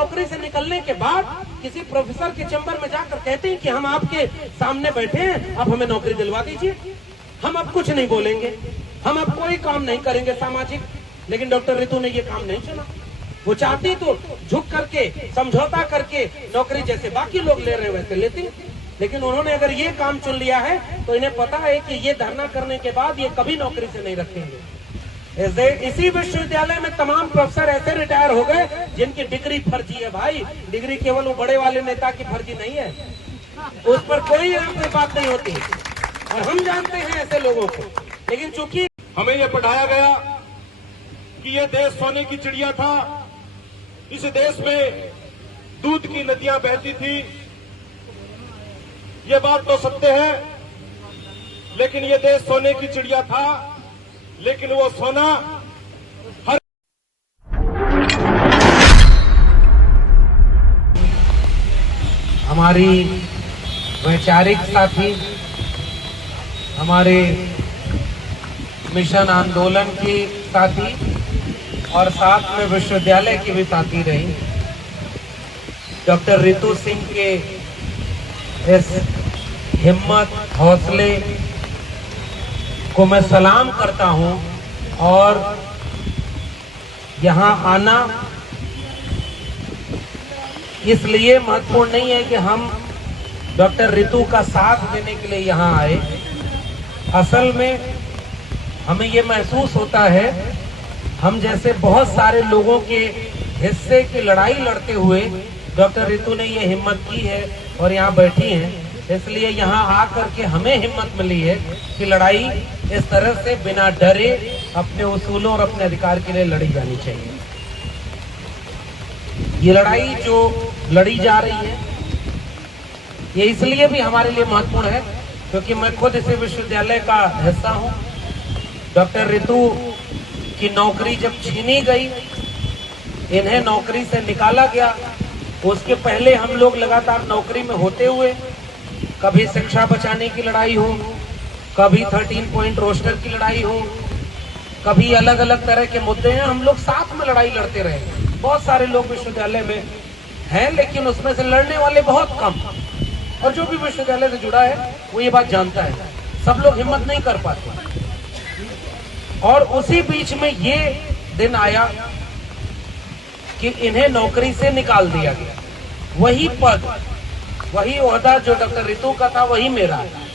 नौकरी से निकलने के बाद किसी प्रोफेसर के चैम्बर में जाकर कहते हैं कि हम आपके सामने बैठे हैं, आप हमें नौकरी दिलवा दीजिए, हम अब कुछ नहीं बोलेंगे, हम अब कोई काम नहीं करेंगे सामाजिक। लेकिन डॉक्टर रितु ने ये काम नहीं चुना। वो चाहती तो झुक करके समझौता करके नौकरी जैसे बाकी लोग ले रहे वैसे लेती, लेकिन उन्होंने अगर ये काम चुन लिया है तो इन्हें पता है कि ये धरना करने के बाद ये कभी नौकरी से नहीं रखेंगे। इसी विश्वविद्यालय में तमाम प्रोफेसर ऐसे रिटायर हो गए जिनकी डिग्री फर्जी है। भाई डिग्री केवल वो बड़े वाले नेता की फर्जी नहीं है, उस पर कोई बात नहीं होती और हम जानते हैं ऐसे लोगों को। लेकिन चूंकि हमें यह पढ़ाया गया कि यह देश सोने की चिड़िया था, इस देश में दूध की नदियां बहती थी, यह बात तो सत्य है। लेकिन यह देश सोने की चिड़िया था, लेकिन वो सोना हर हमारी वैचारिक साथी, हमारे मिशन आंदोलन की साथी और साथ में विश्वविद्यालय की भी साथी रही डॉक्टर रितु सिंह के इस हिम्मत हौसले को मैं सलाम करता हूं। और यहाँ आना इसलिए महत्वपूर्ण नहीं है कि हम डॉक्टर रितु का साथ देने के लिए यहाँ आए। असल में हमें ये महसूस होता है हम जैसे बहुत सारे लोगों के हिस्से की लड़ाई लड़ते हुए डॉक्टर रितु ने ये हिम्मत की है और यहाँ बैठी हैं। इसलिए यहाँ आकर के हमें हिम्मत मिली है कि लड़ाई इस तरह से बिना डरे अपने उसूलों और अपने अधिकार के लिए लड़ी जानी चाहिए। ये लड़ाई जो लड़ी जा रही है ये इसलिए भी हमारे लिए महत्वपूर्ण है क्योंकि मैं खुद इसी विश्वविद्यालय का हिस्सा हूँ। डॉक्टर रितु की नौकरी जब छीनी गई, इन्हें नौकरी से निकाला गया, उसके पहले हम लोग लगातार नौकरी में होते हुए कभी शिक्षा बचाने की लड़ाई हो, कभी 13 पॉइंट रोस्टर की लड़ाई हो, कभी अलग अलग तरह के मुद्दे हैं, हम लोग साथ में लड़ाई लड़ते रहे। बहुत सारे लोग विश्वविद्यालय में हैं लेकिन उसमें से लड़ने वाले बहुत कम, और जो भी विश्वविद्यालय से जुड़ा है वो ये बात जानता है, सब लोग हिम्मत नहीं कर पाते। और उसी बीच में ये दिन आया कि इन्हें नौकरी से निकाल दिया गया। वही पद, वही ओहदा जो डॉक्टर रितु का था वही मेरा है।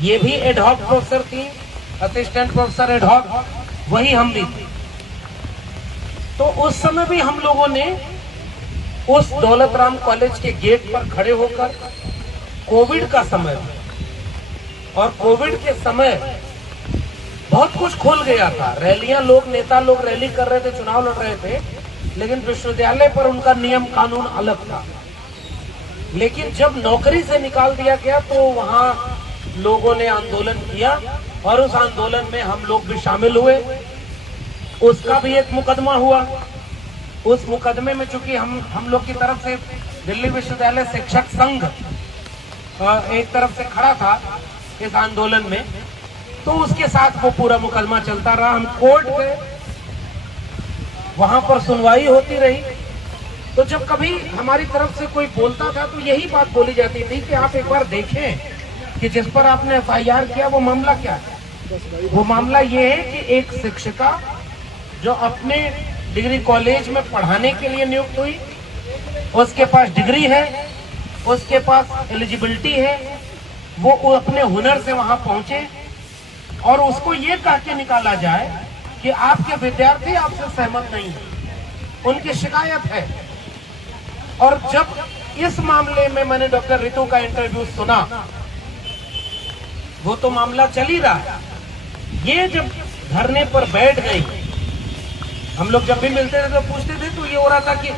ये भी एडहॉक प्रोफेसर थी, असिस्टेंट प्रोफेसर एडहॉक, वही हम भी थे। तो उस समय भी हम लोगों ने उस दौलत राम कॉलेज के गेट पर खड़े होकर, कोविड का समय और कोविड के समय बहुत कुछ खुल गया था, रैलियां लोग नेता लोग रैली कर रहे थे, चुनाव लड़ रहे थे, लेकिन विश्वविद्यालय पर उनका नियम कानून अलग था। लेकिन जब नौकरी से निकाल दिया गया तो वहां लोगों ने आंदोलन किया और उस आंदोलन में हम लोग भी शामिल हुए। उसका भी एक मुकदमा हुआ। उस मुकदमे में चूंकि हम लोग की तरफ से दिल्ली विश्वविद्यालय शिक्षक संघ एक तरफ से खड़ा था इस आंदोलन में, तो उसके साथ वो पूरा मुकदमा चलता रहा। हम कोर्ट गए, वहां पर सुनवाई होती रही। तो जब कभी हमारी तरफ से कोई बोलता था तो यही बात बोली जाती थी कि आप एक बार देखें कि जिस पर आपने FIR किया वो मामला क्या है। वो मामला ये है कि एक शिक्षिका जो अपने डिग्री कॉलेज में पढ़ाने के लिए नियुक्त हुई, उसके पास डिग्री है, उसके पास एलिजिबिलिटी है, वो अपने हुनर से वहां पहुंचे और उसको ये कह के निकाला जाए कि आपके विद्यार्थी आपसे सहमत नहीं है, उनकी शिकायत है। और जब इस मामले में मैंने डॉक्टर रितु का इंटरव्यू सुना, वो तो मामला चल ही रहा, ये जब धरने पर बैठ गई, हम लोग जब भी मिलते थे तो पूछते थे तो ये हो रहा था कि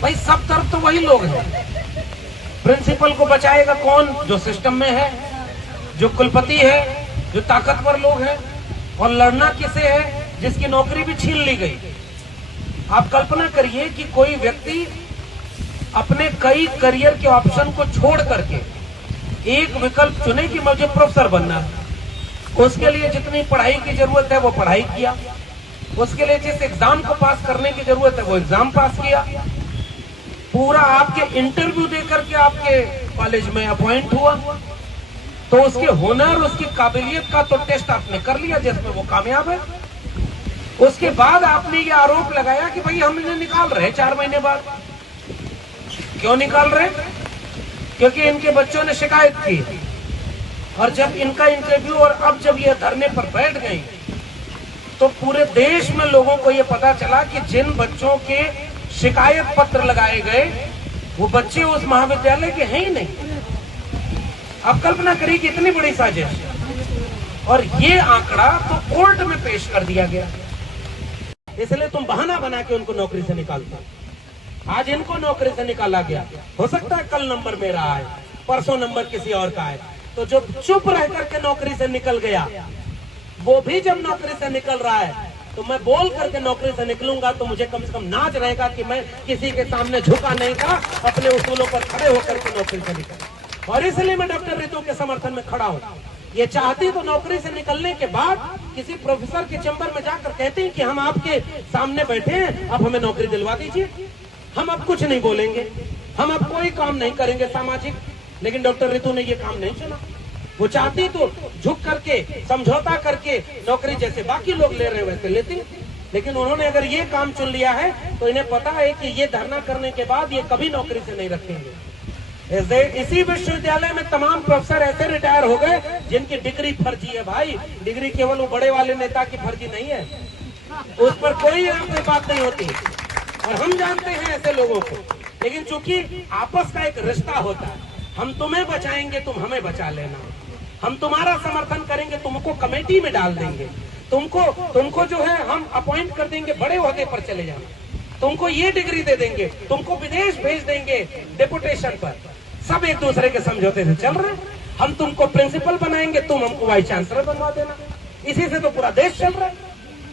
भाई सब तरफ तो वही लोग हैं, प्रिंसिपल को बचाएगा कौन? जो सिस्टम में है, जो कुलपति है, जो ताकतवर लोग हैं, और लड़ना किसे है जिसकी नौकरी भी छीन ली गई। आप कल्पना करिए कि कोई व्यक्ति अपने कई करियर के ऑप्शन को छोड़ करके एक विकल्प चुने कि मुझे प्रोफेसर बनना है, उसके लिए जितनी पढ़ाई की जरूरत है वो पढ़ाई किया, उसके लिए जिस एग्जाम को पास करने की जरूरत है वो एग्जाम पास किया, पूरा आपके इंटरव्यू देकर के आपके कॉलेज में अपॉइंट हुआ, तो उसके हुनर, उसकी काबिलियत का तो टेस्ट आपने कर लिया जिसमें वो कामयाब है। उसके बाद आपने ये आरोप लगाया कि भाई हम इन्हें निकाल रहे 4 महीने बाद। क्यों निकाल रहे? क्योंकि इनके बच्चों ने शिकायत की, और जब इनका इंटरव्यू और अब जब ये धरने पर बैठ गई तो पूरे देश में लोगों को ये पता चला कि जिन बच्चों के शिकायत पत्र लगाए गए वो बच्चे उस महाविद्यालय के हैं ही नहीं। अब कल्पना करिए कि इतनी बड़ी साजिश, और ये आंकड़ा तो कोर्ट में पेश कर दिया गया। इसलिए तुम बहाना बना के उनको नौकरी से निकालते। आज इनको नौकरी से निकाला गया, हो सकता है कल नंबर मेरा आए, परसों नंबर किसी और का आए, तो जो चुप रह करके नौकरी से निकल गया वो भी जब नौकरी से निकल रहा है तो मैं बोल करके नौकरी से निकलूंगा तो मुझे कम से कम नाज रहेगा कि मैं किसी के सामने झुका नहीं था, अपने उसूलों पर खड़े होकर के नौकरी से निकला। और इसलिए मैं डॉक्टर रितु के समर्थन में खड़ा हूँ। ये चाहती तो नौकरी से निकलने के बाद किसी प्रोफेसर के चैम्बर में जाकर कहते हैं कि हम आपके सामने बैठे हैं, अब हमें नौकरी दिलवा दीजिए, हम अब कुछ नहीं बोलेंगे, हम अब कोई काम नहीं करेंगे सामाजिक। लेकिन डॉक्टर रितु ने ये काम नहीं चुना। वो चाहती तो झुक करके समझौता करके नौकरी जैसे बाकी लोग ले रहे हैं वैसे लेती, लेकिन उन्होंने अगर ये काम चुन लिया है तो इन्हें पता है कि ये धरना करने के बाद ये कभी नौकरी से नहीं रखेंगे। इसी विश्वविद्यालय में तमाम प्रोफेसर ऐसे रिटायर हो गए जिनकी डिग्री फर्जी है। भाई डिग्री केवल वो बड़े वाले नेता की फर्जी नहीं है, उस पर कोई बात नहीं होती, और हम जानते हैं ऐसे लोगों को। लेकिन चूंकि आपस का एक रिश्ता होता है, हम तुम्हें बचाएंगे, तुम हमें बचा लेना, हम तुम्हारा समर्थन करेंगे, तुमको कमेटी में डाल देंगे, तुमको जो है हम अपॉइंट कर देंगे, बड़े ओहदे पर चले जाना, तुमको ये डिग्री दे देंगे, तुमको विदेश भेज देंगे डेपुटेशन पर। सब एक दूसरे के समझौते से चल रहे हैं। हम तुमको प्रिंसिपल बनाएंगे, तुम हमको वाइस चांसलर बनवा देना। इसी से तो पूरा देश चल रहा है।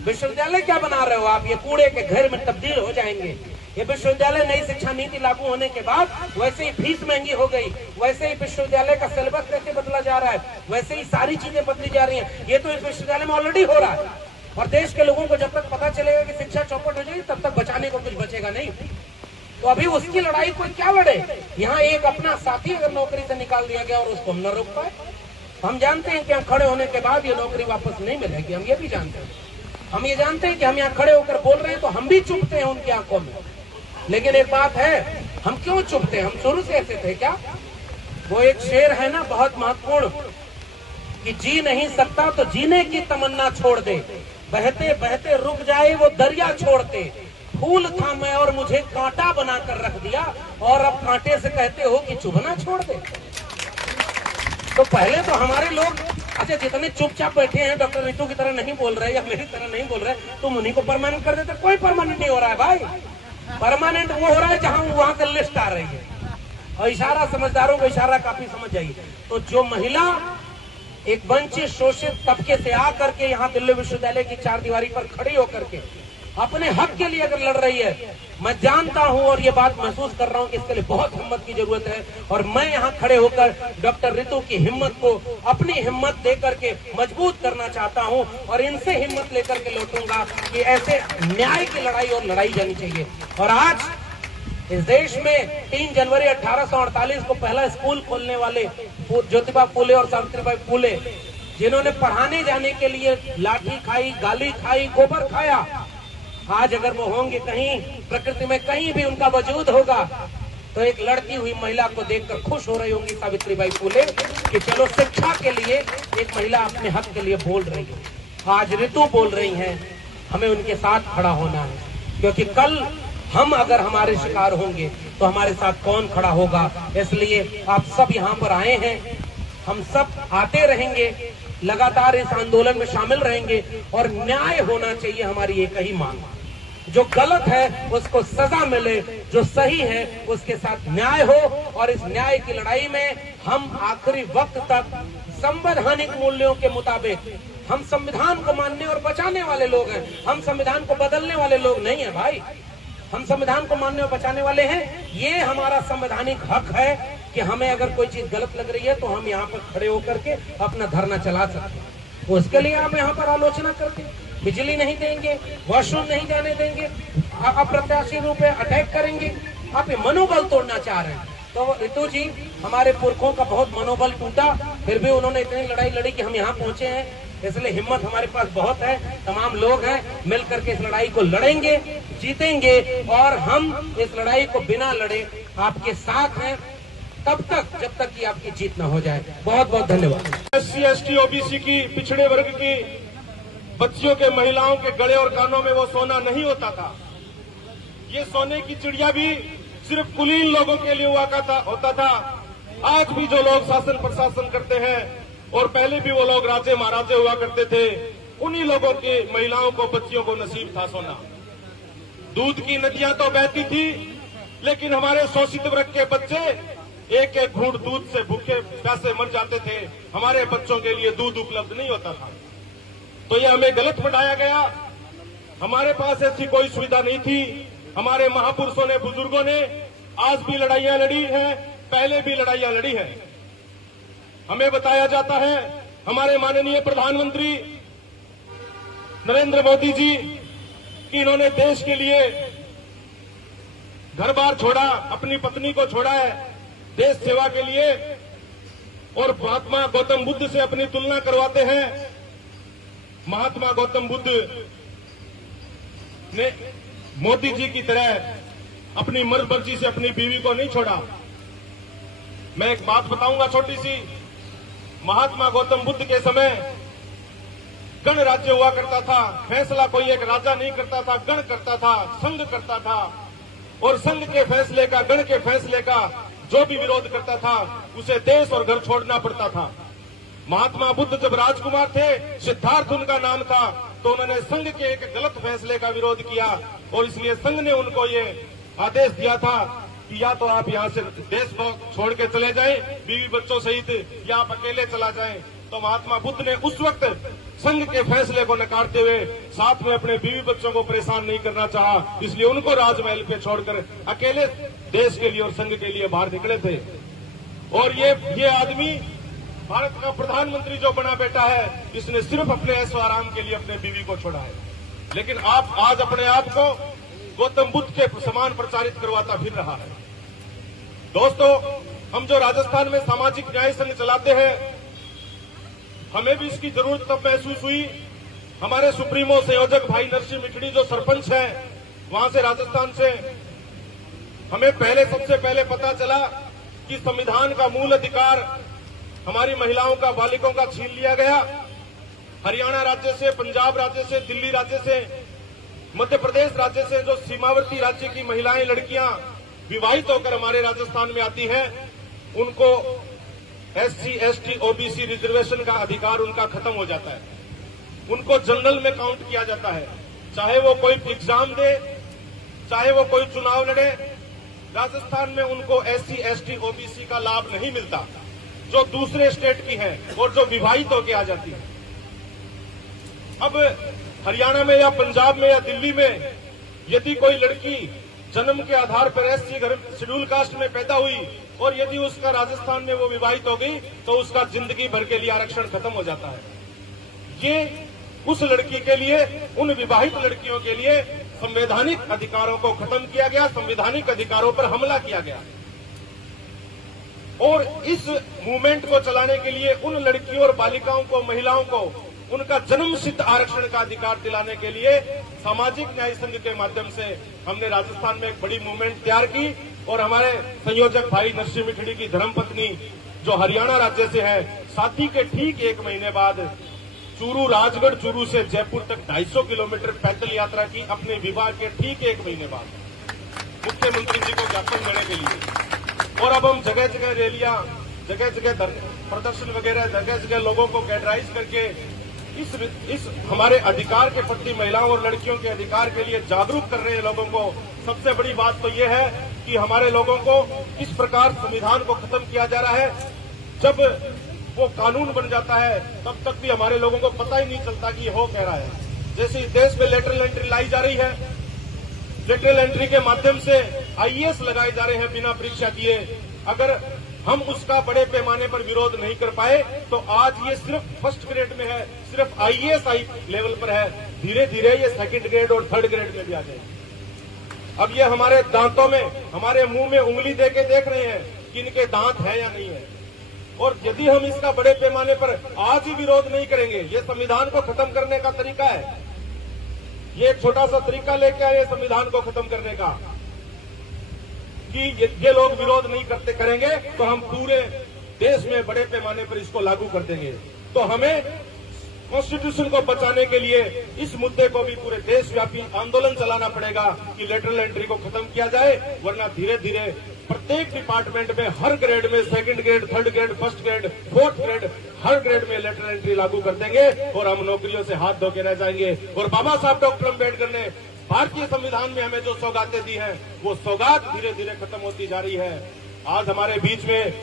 विश्वविद्यालय क्या बना रहे हो आप? ये कूड़े के घर में तब्दील हो जाएंगे। ये विश्वविद्यालय नई शिक्षा नीति लागू होने के बाद वैसे ही फीस महंगी हो गई, वैसे ही विश्वविद्यालय का सिलेबस कैसे बदला जा रहा है, वैसे ही सारी चीजें बदली जा रही हैं। ये तो इस विश्वविद्यालय में ऑलरेडी हो रहा है, और देश के लोगों को जब तक पता चलेगा कि शिक्षा चौपट हो जाएगी तब तक बचाने को कुछ बचेगा नहीं। तो अभी उसकी लड़ाई कोई क्या लड़े? यहाँ एक अपना साथी अगर नौकरी से निकाल दिया गया और उसको हम न रोक पाए, हम जानते हैं कि यहाँ खड़े होने के बाद ये नौकरी वापस नहीं मिलेगी। हम ये भी जानते हैं, हम ये जानते हैं कि हम यहाँ खड़े होकर बोल रहे हैं तो हम भी चुपते हैं उनकी आंखों में। लेकिन एक बात है, हम क्यों चुपते हैं? हम शुरू से ऐसे थे क्या? वो एक शेर है ना बहुत महत्वपूर्ण, कि जी नहीं सकता तो जीने की तमन्ना छोड़ दे, बहते बहते रुक जाए वो दरिया छोड़ते, फूल था मैं और मुझे कांटा बनाकर रख दिया, और अब कांटे से कहते हो कि चुभना छोड़ दे। तो पहले तो हमारे लोग, अच्छा जितने चुपचाप बैठे हैं डॉक्टर रितु की तरह नहीं बोल रहे या मेरी तरह नहीं बोल रहे, तुम उन्हीं को परमानेंट कर देते। कोई परमानेंट नहीं हो रहा है भाई, परमानेंट वो हो रहा है जहां वहां का लिस्ट आ रही है। और इशारा, समझदारों को इशारा काफी समझ जाइए। तो जो महिला एक वंचित शोषित तबके से आकर के यहाँ दिल्ली विश्वविद्यालय की चार दीवारी पर खड़ी होकर के अपने हक के लिए अगर लड़ रही है, मैं जानता हूं और ये बात महसूस कर रहा हूं कि इसके लिए बहुत हिम्मत की जरूरत है। और मैं यहाँ खड़े होकर डॉक्टर रितु की हिम्मत को अपनी हिम्मत देकर के मजबूत करना चाहता हूं, और इनसे हिम्मत लेकर के लौटूंगा कि ऐसे न्याय की लड़ाई और लड़ाई जानी चाहिए। और आज इस देश में 3 जनवरी 1848 को पहला स्कूल खोलने वाले ज्योतिबा फूले और सावित्रीबाई फूले, जिन्होंने पढ़ाने जाने के लिए लाठी खाई, गाली खाई, गोबर खाया, आज अगर वो होंगे कहीं प्रकृति में कहीं भी उनका वजूद होगा तो एक लड़ती हुई महिला को देखकर खुश हो रही होंगी सावित्रीबाई फूले कि चलो शिक्षा के लिए एक महिला अपने हक के लिए बोल रही है। आज रितु बोल रही हैं, हमें उनके साथ खड़ा होना है, क्योंकि कल हम अगर हमारे शिकार होंगे तो हमारे साथ कौन खड़ा होगा। इसलिए आप सब यहाँ पर आए हैं, हम सब आते रहेंगे, लगातार इस आंदोलन में शामिल रहेंगे, और न्याय होना चाहिए हमारी एक ही मांग। जो गलत है उसको सजा मिले, जो सही है उसके साथ न्याय हो। और इस न्याय की लड़ाई में हम आखिरी वक्त तक संवैधानिक मूल्यों के मुताबिक, हम संविधान को मानने और बचाने वाले लोग हैं, हम संविधान को बदलने वाले लोग नहीं है भाई, हम संविधान को मानने और बचाने वाले हैं। ये हमारा संवैधानिक हक है कि हमें अगर कोई चीज गलत लग रही है तो हम यहाँ पर खड़े होकर के अपना धरना चला सकते हैं। उसके लिए आप यहाँ पर आलोचना करते हैं, बिजली नहीं देंगे, वॉशरूम नहीं जाने देंगे, अप्रत्याशित रूप में अटैक करेंगे, आप ये मनोबल तोड़ना चाह रहे हैं। तो रितु जी, हमारे पुरखों का बहुत मनोबल टूटा, फिर भी उन्होंने इतनी लड़ाई लड़ी कि हम यहाँ पहुंचे हैं। इसलिए हिम्मत हमारे पास बहुत है, तमाम लोग हैं, मिलकर के इस लड़ाई को लड़ेंगे, जीतेंगे, और हम इस लड़ाई को बिना लड़े आपके साथ हैं तब तक, जब तक कि आपकी जीत न हो जाए। बहुत बहुत धन्यवाद। SC ST OBC की पिछड़े वर्ग की बच्चियों के, महिलाओं के गले और कानों में वो सोना नहीं होता था। ये सोने की चिड़िया भी सिर्फ कुलीन लोगों के लिए होता था। आज भी जो लोग शासन प्रशासन करते हैं, और पहले भी वो लोग राजे महाराजे हुआ करते थे, उन्हीं लोगों की महिलाओं को, बच्चियों को नसीब था सोना। दूध की नदियां तो बहती थी, लेकिन हमारे शोषित वर्ग के बच्चे एक एक घूंट दूध से भूखे प्यासे मर जाते थे। हमारे बच्चों के लिए दूध उपलब्ध नहीं होता था। तो ये हमें गलत बताया गया। हमारे पास ऐसी कोई सुविधा नहीं थी। हमारे महापुरुषों ने, बुजुर्गों ने आज भी लड़ाइयां लड़ी हैं, पहले भी लड़ाइयां लड़ी हैं। हमें बताया जाता है, हमारे माननीय प्रधानमंत्री नरेंद्र मोदी जी, कि इन्होंने देश के लिए घर बार छोड़ा, अपनी पत्नी को छोड़ा है देश सेवा के लिए, और महात्मा गौतम बुद्ध से अपनी तुलना करवाते हैं। महात्मा गौतम बुद्ध ने मोदी जी की तरह अपनी मर्जी से अपनी बीवी को नहीं छोड़ा। मैं एक बात बताऊंगा छोटी सी। महात्मा गौतम बुद्ध के समय गण राज्य हुआ करता था। फैसला कोई एक राजा नहीं करता था, गण करता था, संघ करता था, और संघ के फैसले का, गण के फैसले का जो भी विरोध करता था, उसे देश और घर छोड़ना पड़ता था। महात्मा बुद्ध जब राजकुमार थे, सिद्धार्थ उनका नाम था, तो उन्होंने संघ के एक गलत फैसले का विरोध किया, और इसलिए संघ ने उनको ये आदेश दिया था कि या तो आप यहाँ से देश को छोड़ के चले जाएं, बीवी बच्चों सहित, या आप अकेले चला जाएं। तो महात्मा बुद्ध ने उस वक्त संघ के फैसले को नकारते हुए साथ में अपने बीवी बच्चों को परेशान नहीं करना चाहा, इसलिए उनको राजमहल पे छोड़कर अकेले देश के लिए और संघ के लिए बाहर निकले थे। और ये आदमी भारत का प्रधानमंत्री जो बना बैठा है, इसने सिर्फ अपने ऐशो आराम के लिए अपने बीवी को छोड़ा है। लेकिन आप आज अपने आप को गौतम बुद्ध के समान प्रचारित करवाता फिर रहा है। दोस्तों, हम जो राजस्थान में सामाजिक न्याय संघ चलाते हैं, हमें भी इसकी जरूरत तब महसूस हुई। हमारे सुप्रीमो संयोजक भाई नरसिंह मिठड़ी जो सरपंच हैं, वहां से, राजस्थान से, हमें सबसे पहले पता चला कि संविधान का मूल अधिकार हमारी महिलाओं का, बालिकाओं का छीन लिया गया। हरियाणा राज्य से, पंजाब राज्य से, दिल्ली राज्य से, मध्य प्रदेश राज्य से जो सीमावर्ती राज्य की महिलाएं, लड़कियां विवाहित होकर हमारे राजस्थान में आती हैं, उनको SC ST OBC रिजर्वेशन का अधिकार उनका खत्म हो जाता है। उनको जनरल में काउंट किया जाता है, चाहे वो कोई एग्जाम दे, चाहे वो कोई चुनाव लड़े। राजस्थान में उनको SC ST OBC का लाभ नहीं मिलता, जो दूसरे स्टेट की है और जो विवाहित होकर आ जाती है। अब हरियाणा में या पंजाब में या दिल्ली में यदि कोई लड़की जन्म के आधार पर SC शेड्यूल कास्ट में पैदा हुई और यदि उसका राजस्थान में वो विवाहित हो गई, तो उसका जिंदगी भर के लिए आरक्षण खत्म हो जाता है। ये उस लड़की के लिए, उन विवाहित लड़कियों के लिए संवैधानिक अधिकारों को खत्म किया गया, संवैधानिक अधिकारों पर हमला किया गया। और इस मूवमेंट को चलाने के लिए उन लड़कियों और बालिकाओं को, महिलाओं को उनका जन्म सिद्ध आरक्षण का अधिकार दिलाने के लिए सामाजिक न्याय संघ के माध्यम से हमने राजस्थान में एक बड़ी मूवमेंट तैयार की। और हमारे संयोजक भाई नरसिंह मिठड़ी की धर्मपत्नी जो हरियाणा राज्य से है, शादी के ठीक 1 महीने बाद चूरू, राजगढ़ चूरू से जयपुर तक 250 किलोमीटर पैदल यात्रा की, अपने विवाह के ठीक 1 महीने बाद मुख्यमंत्री जी को ज्ञापन देने के लिए। और अब हम जगह जगह रैलियां, जगह जगह प्रदर्शन वगैरह, जगह जगह लोगों को कैडराइज करके इस हमारे अधिकार के प्रति, महिलाओं और लड़कियों के अधिकार के लिए जागरूक कर रहे हैं लोगों को। सबसे बड़ी बात तो ये है कि हमारे लोगों को इस प्रकार संविधान को खत्म किया जा रहा है। जब वो कानून बन जाता है तब तक भी हमारे लोगों को पता ही नहीं चलता कि ये हो कह रहा है। जैसे इस देश में लेटरल एंट्री लाई जा रही है, लेटरल एंट्री के माध्यम से IAS लगाए जा रहे हैं बिना परीक्षा दिए। अगर हम उसका बड़े पैमाने पर विरोध नहीं कर पाए तो आज ये सिर्फ फर्स्ट ग्रेड में है, सिर्फ IAS लेवल पर है। धीरे धीरे ये सेकंड ग्रेड और थर्ड ग्रेड में भी आ जाएगी। अब ये हमारे दांतों में, हमारे मुंह में उंगली देके देख रहे हैं कि इनके दांत है या नहीं है। और यदि हम इसका बड़े पैमाने पर आज ही विरोध नहीं करेंगे, ये संविधान को खत्म करने का तरीका है। ये एक छोटा सा तरीका लेके आए संविधान को खत्म करने का कि ये लोग विरोध नहीं करेंगे तो हम पूरे देश में बड़े पैमाने पर इसको लागू कर देंगे। तो हमें कॉन्स्टिट्यूशन को बचाने के लिए इस मुद्दे को भी पूरे देशव्यापी आंदोलन चलाना पड़ेगा कि लेटरल एंट्री को खत्म किया जाए, वरना धीरे धीरे प्रत्येक डिपार्टमेंट में हर ग्रेड में, second grade, third grade, first grade, fourth grade, हर ग्रेड में लेटरल एंट्री लागू कर देंगे और हम नौकरियों से हाथ धो के रह जाएंगे। और बाबा साहब डॉक्टर अम्बेडकर ने भारतीय संविधान में हमें जो सौगातें दी हैं, वो सौगात धीरे धीरे खत्म होती जा रही है। आज हमारे बीच में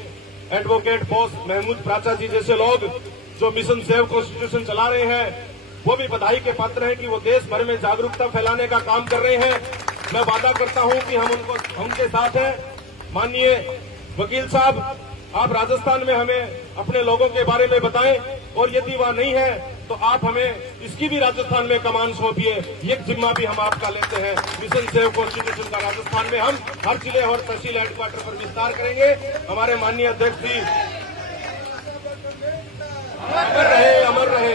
एडवोकेट बोस महमूद प्राचा जी जैसे लोग जो मिशन सेव कॉन्स्टिट्यूशन चला रहे हैं, वो भी बधाई के पात्र हैं कि वो देश भर में जागरूकता फैलाने का काम कर रहे हैं। मैं वादा करता हूं कि हम उनके साथ हैं। माननीय वकील साहब, आप राजस्थान में हमें अपने लोगों के बारे में बताएं, और यदि वह नहीं है तो आप हमें इसकी भी राजस्थान में कमान सौंपिए। ये जिम्मा भी हम आपका लेते हैं। मिशन सेव कॉन्स्टिट्यूशन का राजस्थान में हम हर जिले और तहसील हेडक्वार्टर पर विस्तार करेंगे। हमारे माननीय अध्यक्ष जी अमर रहे, अमर रहे,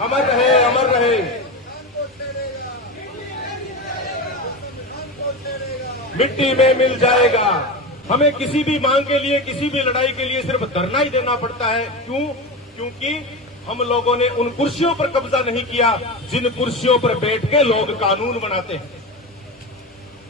अमर रहे, अमर रहे। मिट्टी में मिल जाएगा। हमें किसी भी मांग के लिए, किसी भी लड़ाई के लिए सिर्फ धरना ही देना पड़ता है। क्यों? क्योंकि हम लोगों ने उन कुर्सियों पर कब्जा नहीं किया जिन कुर्सियों पर बैठ के लोग कानून बनाते हैं।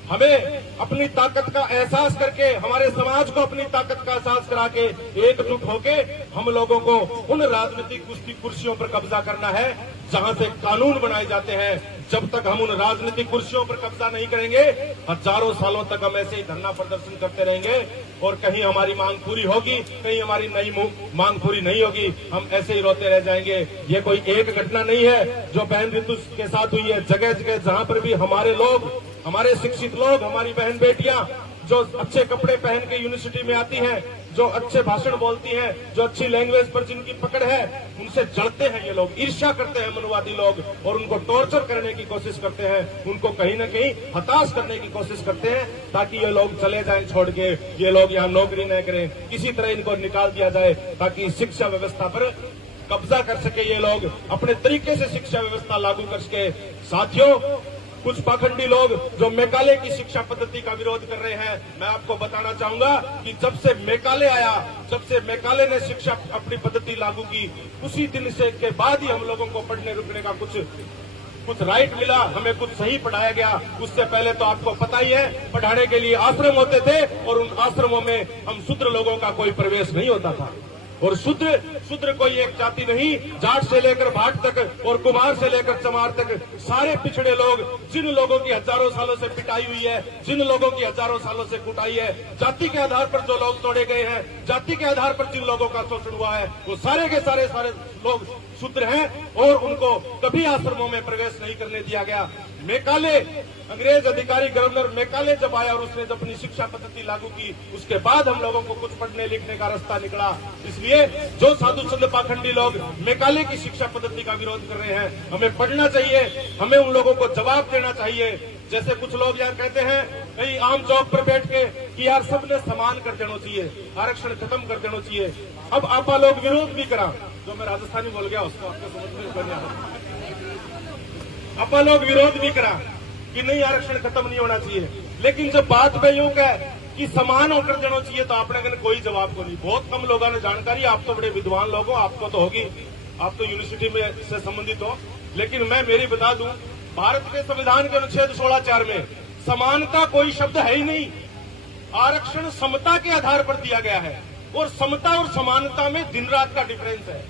हमें अपनी ताकत का एहसास करके, हमारे समाज को अपनी ताकत का एहसास करा के एकजुट होके हम लोगों को उन राजनीतिक कुर्सियों पर कब्जा करना है जहां से कानून बनाए जाते हैं। जब तक हम उन राजनीतिक कुर्सियों पर कब्जा नहीं करेंगे, हजारों सालों तक हम ऐसे ही धरना प्रदर्शन करते रहेंगे और कहीं हमारी मांग पूरी होगी, कहीं हमारी नई मांग पूरी नहीं होगी, हम ऐसे ही रोते रह जाएंगे। ये कोई एक घटना नहीं है जो बहन ऋतु के साथ हुई है। जगह जगह जहां पर भी हमारे लोग, हमारे शिक्षित लोग, हमारी बहन बेटियां जो अच्छे कपड़े पहन के यूनिवर्सिटी में आती हैं, जो अच्छे भाषण बोलती हैं, जो अच्छी लैंग्वेज पर जिनकी पकड़ है, उनसे जलते हैं ये लोग, ईर्ष्या करते हैं मनोवादी लोग और उनको टॉर्चर करने की कोशिश करते हैं, उनको कहीं न कहीं हताश करने की कोशिश करते हैं ताकि ये लोग चले जाएं छोड़ के, ये लोग यहाँ नौकरी न करें, किसी तरह इनको निकाल दिया जाए ताकि शिक्षा व्यवस्था पर कब्जा कर सके ये लोग, अपने तरीके से शिक्षा व्यवस्था लागू कर सके। साथियों, कुछ पाखंडी लोग जो मेकाले की शिक्षा पद्धति का विरोध कर रहे हैं, मैं आपको बताना चाहूंगा कि जब से मेकाले आया, जब से मेकाले ने शिक्षा अपनी पद्धति लागू की, उसी दिन से के बाद ही हम लोगों को पढ़ने रुकने का कुछ राइट मिला, हमें कुछ सही पढ़ाया गया। उससे पहले तो आपको पता ही है, पढ़ाने के लिए आश्रम होते थे और उन आश्रमों में हम शूद्र लोगों का कोई प्रवेश नहीं होता था। और शूद्र कोई एक जाति नहीं, जाट से लेकर भाट तक और कुमार से लेकर चमार तक सारे पिछड़े लोग, जिन लोगों की हजारों सालों से पिटाई हुई है, जिन लोगों की हजारों सालों से कुटाई है, जाति के आधार पर जो लोग तोड़े गए हैं, जाति के आधार पर जिन लोगों का शोषण हुआ है, वो सारे के सारे लोग शूद्र हैं और उनको कभी आश्रमों में प्रवेश नहीं करने दिया गया। मेकाले, अंग्रेज अधिकारी गवर्नर मेकाले जब आया और उसने जब अपनी शिक्षा पद्धति लागू की, उसके बाद हम लोगों को कुछ पढ़ने लिखने का रास्ता निकला। इसलिए जो साधु संत पाखंडी लोग मेकाले की शिक्षा पद्धति का विरोध कर रहे हैं, हमें पढ़ना चाहिए, हमें उन लोगों को जवाब देना चाहिए। जैसे कुछ लोग यार कहते हैं कहीं आम चौक पर बैठ के कि यार सबने समान कर देना चाहिए, आरक्षण खत्म कर देना चाहिए। अब आपा लोग विरोध भी करा, जो मैं राजस्थानी बोल गया उसको आपको समझ में नहीं आया। आपा लोग विरोध भी करा कि नहीं आरक्षण खत्म नहीं होना चाहिए, लेकिन जब बात पे यूं कह कि समान होकर देना चाहिए तो आपने कहने कोई जवाब को नहीं। बहुत कम लोगों ने जानकारी, आप तो बड़े विद्वान लोग हो, आपको तो होगी, आप तो यूनिवर्सिटी में से संबंधित हो, लेकिन मैं मेरी बता दूं, भारत के संविधान के अनुच्छेद 16(4) में समानता कोई शब्द है ही नहीं। आरक्षण समता के आधार पर दिया गया है और समता और समानता में दिन रात का डिफरेंस है।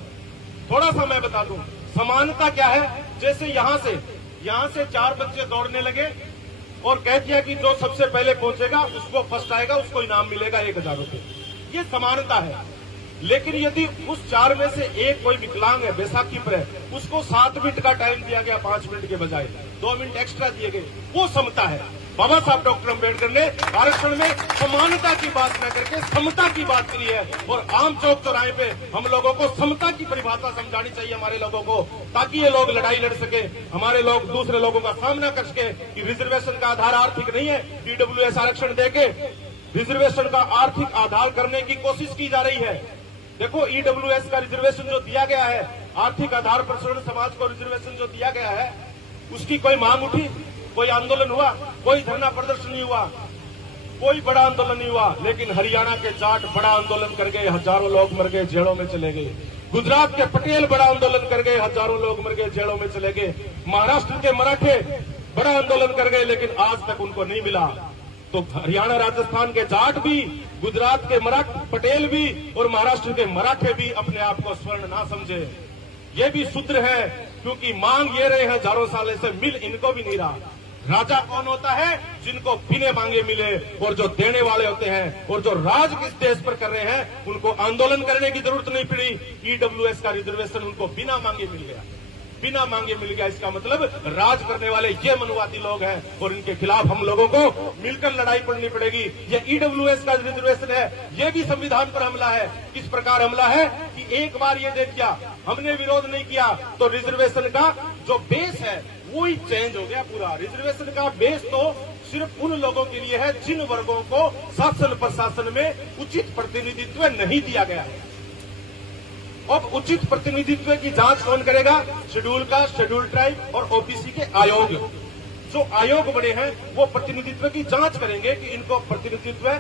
थोड़ा सा मैं बता दूं, समानता क्या है, जैसे यहां से 4 बच्चे दौड़ने लगे और कह दिया कि जो सबसे पहले पहुंचेगा उसको फर्स्ट आएगा, उसको इनाम मिलेगा 1000 रुपए, ये समानता है। लेकिन यदि उस 4 में से एक कोई विकलांग है, बैसाखी पर है, उसको 7 मिनट का टाइम दिया गया 5 मिनट के बजाय 2 मिनट एक्स्ट्रा दिए गए, वो समता है। बाबा साहब डॉक्टर अम्बेडकर ने आरक्षण में समानता की बात न करके समता की बात करी है। और आम चौक चौराहे पे हम लोगों को समता की परिभाषा समझानी चाहिए हमारे लोगों को, ताकि ये लोग लड़ाई लड़ सके, हमारे लोग दूसरे लोगों का सामना कर सके कि रिजर्वेशन का आधार आर्थिक नहीं है। ईडब्ल्यूएस आरक्षण देके रिजर्वेशन का आर्थिक आधार करने की कोशिश की जा रही है। देखो, ईडब्ल्यूएस का रिजर्वेशन जो दिया गया है, आर्थिक आधार पर सवर्ण समाज को रिजर्वेशन जो दिया गया है, उसकी कोई मांग उठी, कोई आंदोलन हुआ, कोई धरना प्रदर्शन नहीं हुआ, कोई बड़ा आंदोलन नहीं हुआ। लेकिन हरियाणा के जाट बड़ा आंदोलन कर गए, हजारों लोग मर गए, जेलों में चले गए। गुजरात के पटेल बड़ा आंदोलन कर गए, हजारों लोग मर गए, जेलों में चले गए। महाराष्ट्र के मराठे बड़ा आंदोलन कर गए, लेकिन आज तक उनको नहीं मिला। तो हरियाणा राजस्थान के जाट भी, गुजरात के पटेल भी और महाराष्ट्र के मराठे भी अपने आप को स्वर्ण ना समझे। ये भी शूद्र है, क्योंकि मांग ये रहे हैं हजारों साल से, मिल इनको भी नहीं रहा। राजा कौन होता है? जिनको बिना मांगे मिले, और जो देने वाले होते हैं। और जो राज किस देश पर कर रहे हैं, उनको आंदोलन करने की जरूरत नहीं पड़ी। ईडब्ल्यूएस का रिजर्वेशन उनको बिना मांगे मिल गया, बिना मांगे मिल गया। इसका मतलब राज करने वाले ये मनुवादी लोग हैं, और इनके खिलाफ हम लोगों को मिलकर लड़ाई पड़नी पड़ेगी। ये ईडब्ल्यूएस का रिजर्वेशन है, ये भी संविधान पर हमला है। किस प्रकार हमला है कि एक बार ये देख लिया, हमने विरोध नहीं किया, तो रिजर्वेशन का जो बेस है वो ही चेंज हो गया पूरा। रिजर्वेशन का बेस तो सिर्फ उन लोगों के लिए है जिन वर्गों को शासन प्रशासन में उचित प्रतिनिधित्व नहीं दिया गया है। अब उचित प्रतिनिधित्व की जांच कौन करेगा? शेड्यूल कास्ट, शेड्यूल ट्राइब और ओबीसी के आयोग। जो आयोग बने हैं वो प्रतिनिधित्व की जांच करेंगे कि इनको प्रतिनिधित्व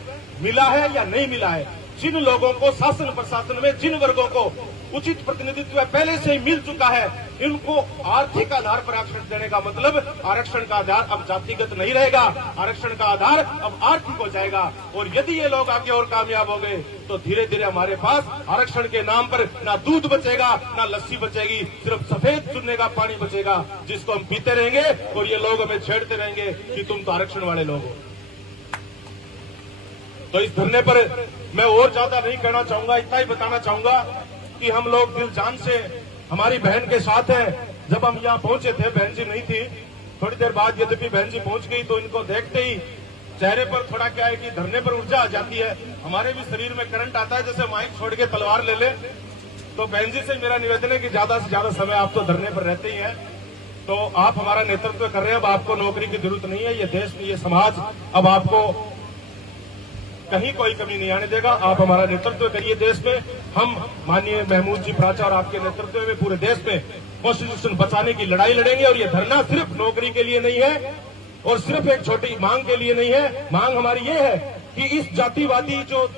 मिला है या नहीं मिला है। जिन लोगों को शासन प्रशासन में, जिन वर्गों को उचित प्रतिनिधित्व पहले से ही मिल चुका है, इनको आर्थिक आधार पर आरक्षण देने का मतलब आरक्षण का आधार अब जातिगत नहीं रहेगा, आरक्षण का आधार अब आर्थिक हो जाएगा। और यदि ये लोग आगे और कामयाब हो गए तो धीरे धीरे हमारे पास आरक्षण के नाम पर ना दूध बचेगा, ना लस्सी बचेगी, सिर्फ सफेद चूने का पानी बचेगा, जिसको हम पीते रहेंगे और ये लोग हमें छेड़ते रहेंगे कि तुम तो आरक्षण वाले लोग हो। तो इस धरने पर मैं और ज्यादा नहीं कहना चाहूंगा, इतना ही बताना चाहूंगा कि हम लोग दिल जान से हमारी बहन के साथ हैं। जब हम यहाँ पहुंचे थे, बहन जी नहीं थी, थोड़ी देर बाद यद्यपि बहन जी पहुंच गई, तो इनको देखते ही चेहरे पर थोड़ा क्या है कि धरने पर ऊर्जा आ जाती है। हमारे भी शरीर में करंट आता है, जैसे माइक छोड़ के तलवार ले ले। तो बहन जी से मेरा निवेदन है कि ज्यादा से ज्यादा समय आप तो धरने पर रहते ही हैं, तो आप हमारा नेतृत्व कर रहे हैं। अब आपको नौकरी की जरूरत नहीं है, ये देश, ये समाज अब आपको कहीं कोई कमी नहीं आने देगा। आप हमारा नेतृत्व करिए देश में। हम माननीय महमूद जी प्राचा और आपके नेतृत्व में पूरे देश में कॉन्स्टिट्यूशन बचाने की लड़ाई लड़ेंगे। और ये धरना सिर्फ नौकरी के लिए नहीं है और सिर्फ एक छोटी मांग के लिए नहीं है। मांग हमारी ये है कि इस जातिवादी जो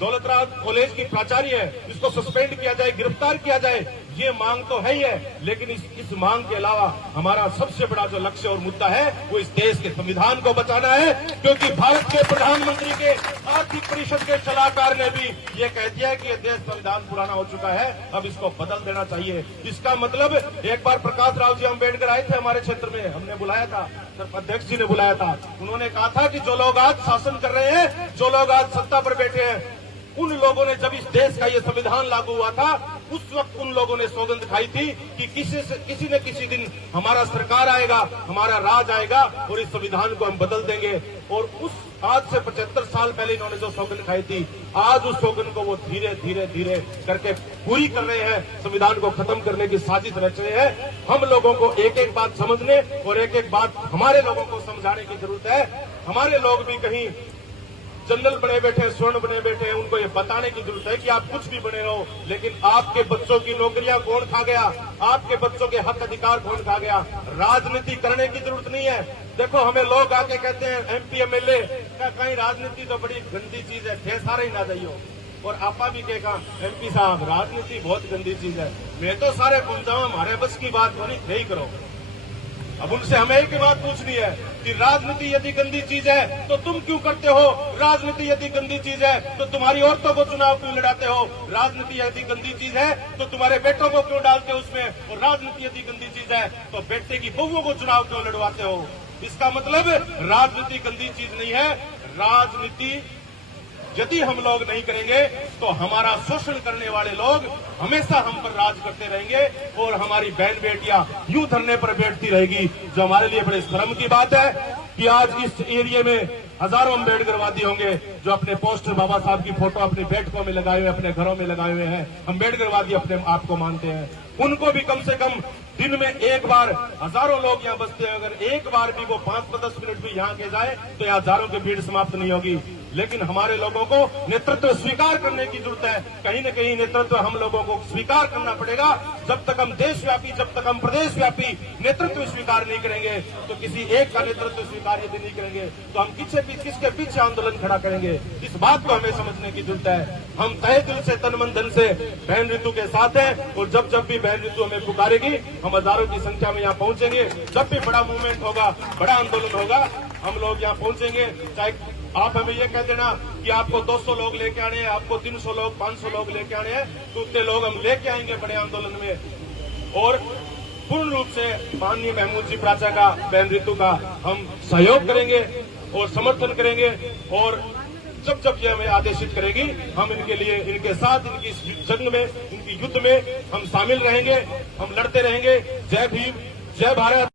दौलतराज कॉलेज की प्राचार्य है, इसको सस्पेंड किया जाए, गिरफ्तार किया जाए। ये मांग तो है ही है, लेकिन इस मांग के अलावा हमारा सबसे बड़ा जो लक्ष्य और मुद्दा है वो इस देश के संविधान को बचाना है। क्योंकि भारत के प्रधानमंत्री के आर्थिक परिषद के सलाहकार ने भी ये कह दिया है कि ये देश संविधान पुराना हो चुका है, अब इसको बदल देना चाहिए। इसका मतलब एक बार प्रकाश राव जी अम्बेडकर आए थे हमारे क्षेत्र में, हमने बुलाया था, सिर्फ अध्यक्ष जी ने बुलाया था। उन्होंने कहा था कि जो लोग आज शासन कर रहे हैं, जो लोग आज सत्ता पर बैठे हैं, उन लोगों ने जब इस देश का ये संविधान लागू हुआ था, उस वक्त उन लोगों ने सौगंध खाई थी कि किसी न किसी दिन हमारा सरकार आएगा, हमारा राज आएगा और इस संविधान को हम बदल देंगे। और उस आज से 75 साल पहले इन्होंने जो सौगंध खाई थी, आज उस सौगंध को वो धीरे धीरे धीरे करके पूरी कर रहे हैं, संविधान को खत्म करने की साजिश रच रहे हैं। हम लोगों को एक एक बात समझने और एक एक बात हमारे लोगों को समझाने की जरूरत है। हमारे लोग भी कहीं जनरल बने बैठे, स्वर्ण बने बैठे, उनको ये बताने की जरूरत है कि आप कुछ भी बने रहो, लेकिन आपके बच्चों की नौकरियां कौन खा गया, आपके बच्चों के हक अधिकार कौन खा गया। राजनीति करने की जरूरत नहीं है। देखो, हमें लोग आके कहते हैं एमपी एमएलए का कहीं राजनीति तो बड़ी गंदी चीज है, ढेर सारे ही ना जाइयो। और आपा भी कहेगा एमपी साहब राजनीति बहुत गंदी चीज है। मैं तो सारे भूल जाऊं, हमारे बस की बात नहीं करो। अब उनसे हमें एक बात पूछनी है कि राजनीति यदि गंदी चीज है तो तुम क्यों करते हो? राजनीति यदि गंदी चीज है तो तुम्हारी औरतों को चुनाव क्यों लड़ाते हो? राजनीति यदि गंदी चीज है तो तुम्हारे बेटों को क्यों डालते हो उसमें? और राजनीति यदि गंदी चीज है तो बेटे की बहुओं को चुनाव क्यों लड़वाते हो? इसका मतलब राजनीति गंदी चीज नहीं है। राजनीति यदि हम लोग नहीं करेंगे तो हमारा शोषण करने वाले लोग हमेशा हम पर राज करते रहेंगे और हमारी बहन बेटियां यूं धरने पर बैठती रहेगी, जो हमारे लिए बड़े शर्म की बात है। कि आज इस एरिया में हजारों अम्बेडकरवादी होंगे जो अपने पोस्टर बाबा साहब की फोटो अपनी बैठकों में लगाए हुए, अपने घरों में लगाए हुए हैं, अम्बेडकरवादी अपने आप को मानते हैं। उनको भी कम से कम दिन में एक बार, हजारों लोग यहाँ बसते हैं, अगर एक बार भी वो 5-10 मिनट भी यहाँ के जाए तो यहाँ हजारों की भीड़ समाप्त नहीं होगी। लेकिन हमारे लोगों को नेतृत्व स्वीकार करने की जरूरत है। कहीं न कहीं नेतृत्व हम लोगों को स्वीकार करना पड़ेगा। जब तक हम देशव्यापी, जब तक हम प्रदेशव्यापी नेतृत्व स्वीकार नहीं करेंगे, तो किसी एक का नेतृत्व स्वीकार यदि नहीं करेंगे तो हम किसके पीछे आंदोलन खड़ा करेंगे। इस बात को हमें समझने की जरूरत है। हम तहे दिल से, तन मन धन से बहन ऋतु के साथ हैं और जब जब भी बहन ऋतु हमें पुकारेगी हम हजारों की संख्या में यहाँ पहुंचेंगे। जब भी बड़ा मूवमेंट होगा, बड़ा आंदोलन होगा, हम लोग यहाँ पहुंचेंगे। चाहे आप हमें ये कह देना कि आपको 200 लोग लेके आने हैं, आपको 300 लोग, 500 लोग लेके आने हैं, तो उतने लोग हम लेके आएंगे बड़े आंदोलन में। और पूर्ण रूप से माननीय महमूद जी प्राचा का, बहन ऋतु का हम सहयोग करेंगे और समर्थन करेंगे। और जब जब ये हमें आदेशित करेगी हम इनके लिए, इनके साथ, इनकी इस जंग में, इनकी युद्ध में हम शामिल रहेंगे, हम लड़ते रहेंगे। जय भीम, जय भारत।